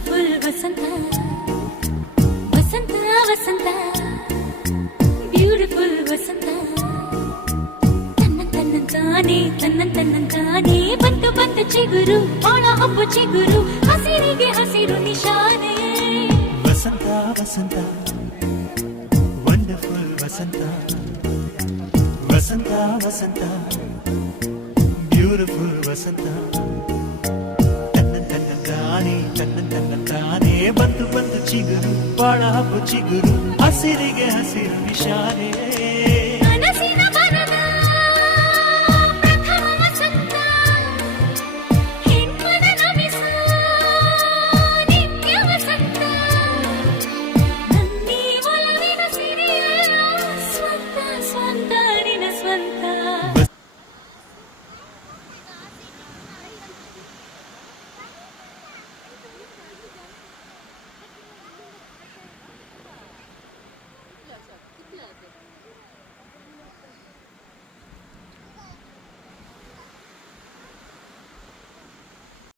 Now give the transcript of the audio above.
beautiful ವಸಂತ ವಸಂತ ವಸಂತ beautiful ವಸಂತ ತನ್ನಂತಾನೆ ಬಂತು ಬಂತು ಚಿಗುರು ಒಳ ಹಬ್ಬ ಚಿಗುರು ಹಸಿರಿಗೆ ಹಸಿರು ನಿಶಾನೆ ವಸಂತ ವಸಂತ ವಂಡರ್ಫುಲ್ ವಸಂತ ವಸಂತ ವಸಂತ ಬ್ಯೂಟಿಫುಲ್ ವಸಂತ ತನ್ನಂತಾನೆ ಬಂತು ಬಂತು ಚಿಗುರು ಒಳ ಹಬ್ಬ ಚಿಗುರು ಹಸಿರಿಗೆ ಹಸಿರು ನಿಶಾನೆ